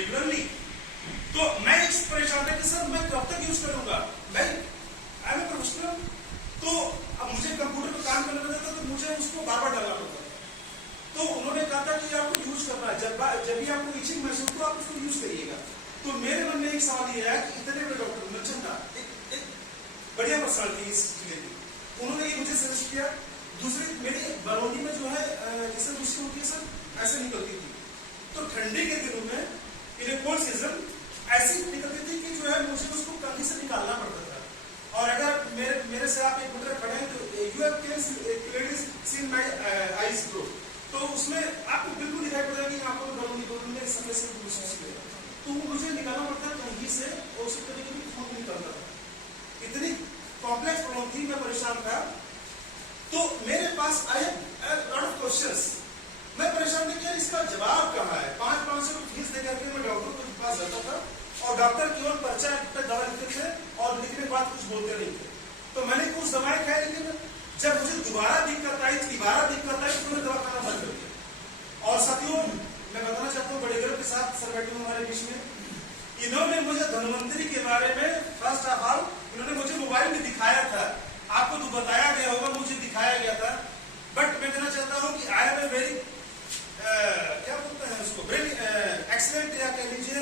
Regularly. तो मैं इस परेशान था कि सर मैं कब तक यूज करूंगा, मैं आई एम प्रोफेशनल, तो अब मुझे कंप्यूटर पर काम करना पड़ता था, तो मुझे उसको बार बार डालना पड़ता था। तो उन्होंने कहा था कि आपको यूज करना है, जब भी आपको इचिंग महसूस हो आप उसको यूज करिएगा। तो मेरे मन में एक सवाल ये है कि इतने बड़े डॉक्टर मर्चेंटा एक बढ़िया पर्सनालिटी इस जिले की, उन्होंने ये मुझे सजेस्ट किया। दूसरी मेरी बरौनी में जो है जैसे दूसरी होती है सर ऐसे निकलती थी, तो ठंडी के दिनों में इन कोल्ड सीजन ऐसी निकलती थी कि जो है मुझे उसको कंघी से निकालना पड़ता था। और अगर मेरे से आप 1 मीटर खड़े हैं तो you have clearly seen my eyes bro, तो उसमें आपको बिल्कुल दिखाई पड़ जाएगी आपको बरौनी में इस समय से महसूस किया, तो मुझे निकालना पड़ता कंघी से और उससे कभी कभी खून निकलता था। इतनी कॉम्प्लेक्स प्रॉब्लम थी, मैं परेशान था। तो मेरे पास I have lot of questions, मैं परेशान था कि यार इसका जवाब कहाँ है। 500 फीस दे करके मैं डॉक्टर के पास जाता था और डॉक्टर केवल पर्चा पे दवा लिखते थे और लिखने के बाद कुछ बोलते नहीं थे। तो मैंने कुछ दवाएं खाई, लेकिन जब मुझे दोबारा दिक्कत आई, तो मैंने दवा खाना बंद कर दिया। और साथियों मैं बताना चाहता हूँ बड़े गर्व के साथ सर बैठे हमारे बीच में, इन्होंने मुझे धन्वंतरी के बारे में फर्स्ट ऑफ ऑल इन्होंने मुझे मोबाइल में दिखाया था, आपको तो बताया गया होगा, मुझे दिखाया गया था। बट मैं कहना चाहता हूँ कि आई एम ए वेरी क्या बोलते हैं उसको, वेरी एक्सीलेंट या कह लीजिए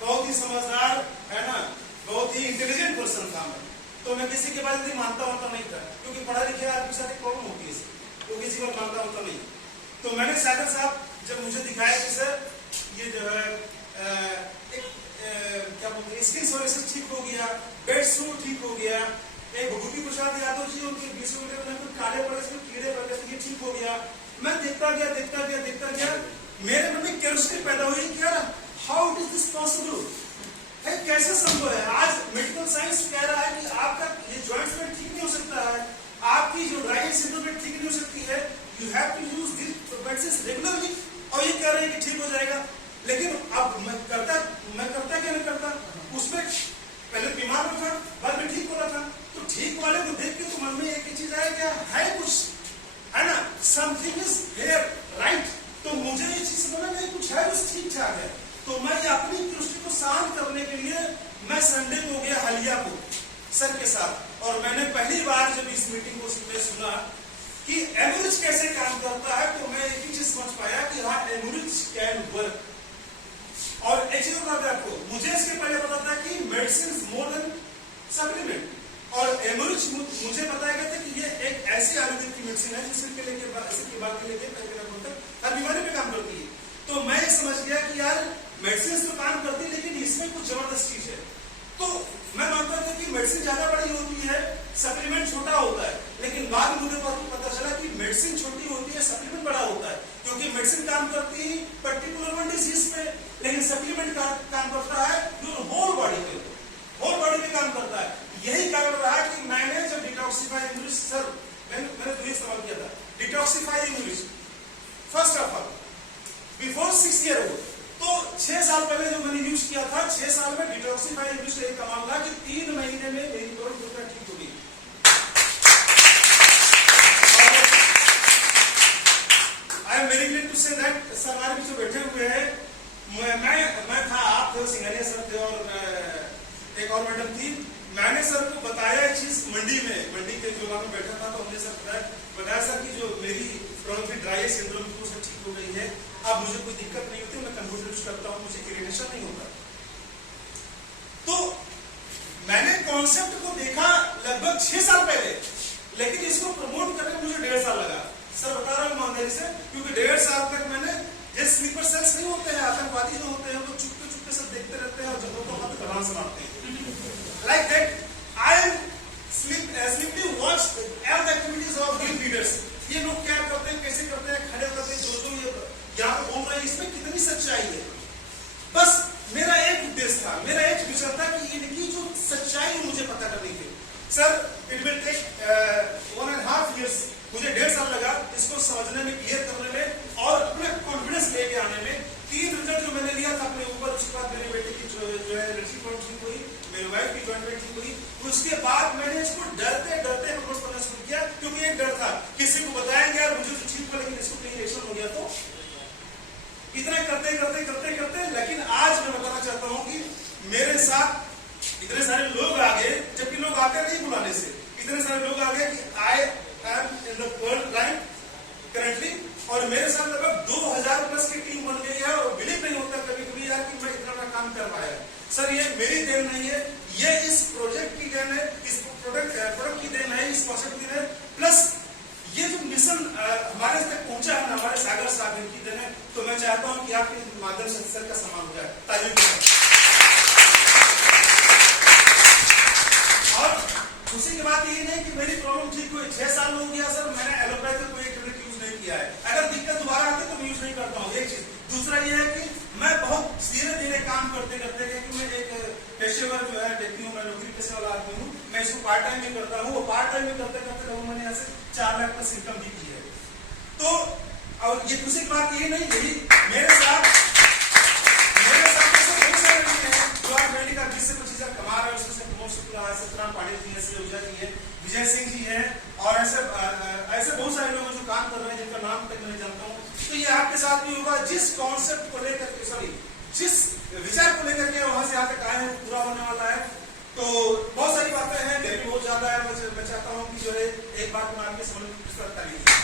बहुत ही समझदार है ना, बहुत ही इंटेलिजेंट पर्सन था मैं। तो मैं किसी के बारे में मानता होता नहीं था, क्योंकि पढ़ा लिखे आदमी के साथ एक प्रॉब्लम होती है, वो किसी को मानता होता नहीं। तो मैंने सागर साहब जब मुझे दिखाया कि सर ये जो है क्या बोलते हैं स्किन सोरेसिस ठीक हो गया, बेड सूट ठीक हो गया, एक भगवती प्रसाद यादव जी उनके 20 मिनट काले पड़े कीड़े पड़ गए, ये ठीक हो गया। मैं देखता गया, मेरे मन में क्यूरियोसिटी पैदा हुई कि यार हाउ इज दिस पॉसिबल, है कैसे संभव है। आज मेडिकल साइंस कह रहा है कि आपका ये जॉइंट्स में ठीक नहीं हो सकता है, आपकी जो ड्राइविंग सिंड्रोम में ठीक नहीं हो सकती है, you have to use this medicine regularly, और ये कह रहे हैं कि ठीक हो जाएगा। लेकिन अब मैं करता क्या नहीं करता, उसमें पहले बीमार था, बाद में ठीक हो रहा था। तो ठीक वाले को देख के तो मन में एक ही चीज आया क्या है, कुछ है ना, समथिंग इज हियर राइट। तो मुझे ये चीज समझ में कुछ है जो ठीक ठाक है। तो मैं अपनी दृष्टि को शांत करने के लिए मैं संडे को गया हलियापुर सर के साथ, और मैंने पहली बार जब इस मीटिंग को सुना कि एमोरिज कैसे काम करता है, तो मैं एक ही चीज समझ पाया कि हाँ एमोरिज कैन वर्क। और एक चीज बता दें आपको, मुझे इसके पहले पता था कि medicine is more than supplement, और एमोरिज मुझे बताया गया था कि ये एक ऐसी आयुर्वेद की मेडिसिन है जिसके बात के लेके हर बीमारी पे काम करती है। तो मैं समझ गया कि यार मेडिसिन तो काम करती है, लेकिन इसमें कुछ जबरदस्त चीज है। तो मैं मानता था कि मेडिसिन ज्यादा बड़ी होती है, सप्लीमेंट छोटा होता है, लेकिन बाद में मुझे पता चला कि मेडिसिन छोटी होती है, सप्लीमेंट बड़ा होता है। क्योंकि मेडिसिन काम करती है पर्टिकुलर वन डिजीज पे, लेकिन सप्लीमेंट काम करता है जो होल बॉडी पे, होल बॉडी पे काम करता है। यही कारण रहा कि मैंने जब डिटॉक्सिफाई इंग्लिश सर मैंने तो ये सवाल किया था, detoxify English first of all before 6 year old, तो 6 साल पहले जो मैंने यूज किया था, 6 साल में डिटॉक्सिफाई इंग्लिश का एक कमाल था कि 3 महीने में मेरी प्रॉब्लम ठीक हो गई। I am very glad to say that sir हमारे पीछे बैठे हुए हैं, मैं था, आप थे, सिंघानिया सर थे और एक और मैडम थी। मैंने सर को बताया चीज मंडी के जो में बैठा था, तो हमने सर बताया सर की जो मेरी प्रॉब्लम थी ड्राई सिंड्रोम की, वो ठीक हो गई है, अब मुझे कोई दिक्कत नहीं होती, मैं कंप्यूटर यूज करता हूँ, मुझे इरिटेशन नहीं होता। तो मैंने कॉन्सेप्ट को देखा लगभग 6 साल पहले, लेकिन इसको प्रमोट करने में मुझे 1.5 साल लगा। सर बता रहा हूँ ईमानदारी से, क्योंकि 1.5 साल तक मैंने ये स्लीपर सेल्स नहीं होते हैं, आतंकवादी जो होते हैं वो चुपके सब देखते रहते हैं और जब तो हाथ कमान से मारते हैं। Like that, I am simply watched all the activities of green leaders. ये लोग क्या करते हैं, कैसे करते हैं, खड़े करते हैं, जो ये यहाँ पे बोल रहे हैं, इसमें कितनी सच्चाई है। बस मेरा एक उद्देश्य था, मेरा एक विचार था कि इनकी जो सच्चाई है मुझे पता करनी थी। Sir it will take 1.5 years, मुझे 1.5 साल लगा इसको समझने में, क्लियर करने में और अपने कॉन्फिडेंस लेके आने में। 3 रिजल्ट जो मैंने लिया था अपने ऊपर, उसके बाद मेरे बेटे की जो है एलर्जी प्रॉब्लम ठीक हुई, मेरी वाइफ की जॉइंट पेन ठीक हुई। उसके बाद मैंने इसको डरते प्रमोट करना शुरू किया, क्योंकि एक डर था किसी को बताएंगे यार मुझे तो ठीक हुआ, लेकिन इसको कहीं रिएक्शन हो गया तो। इतना करते, लेकिन आज सर ये मेरी देन नहीं है, ये इस प्रोजेक्ट की देन है, इस प्रोडक्ट की देन है, इस कॉन्सेप्ट की देन है, प्लस ये जो मिशन हमारे तक पहुंचा है ना, हमारे सागर साहब की देन है। तो मैं चाहता हूं कि आपके माध्यम से सर का सम्मान हो जाए। तारीफ। और खुशी की बात ये नहीं कि मेरी प्रॉब्लम ठीक हुई, 6 साल हो गया सर, मैंने एलोपैथी कोई क्लिनिक यूज नहीं किया है। अगर दिक्कत दोबारा आती तो मैं यूज नहीं करता हूँ, एक चीज। दूसरा ये है कि मैं बहुत धीरे धीरे काम करते करते, क्योंकि मैं एक पेशेवर जो है व्यक्ति हूँ, मैं नौकरी पेशे वाला आदमी हूँ, मैं इसको पार्ट टाइम भी करता हूँ। पार्ट टाइम भी करते करते लोगों मैंने यहाँ से 4 लाख प्लस इनकम भी की है। तो और ये खुशी की बात ये नहीं, यही मेरे साथ बहुत सारे लोग हैं जो आज महीने का 20 से 25 हजार कमा रहे हैं। उसमें से प्रमोद शुक्ला है, सत्यनारायण पांडे जी है, श्री जी है, विजय सिंह जी है, और ऐसे बहुत सारे लोग जो काम कर रहे हैं जिनका नाम तक मैं जानता हूँ। तो ये आपके साथ भी होगा, जिस कॉन्सेप्ट को लेकर के, सॉरी जिस विचार को लेकर के वहां से यहाँ तक आए हैं पूरा होने वाला है। तो बहुत सारी बातें हैं, गर्मी बहुत ज्यादा है। मैं चाहता हूँ कि जो है एक बात मैं आपके समझ में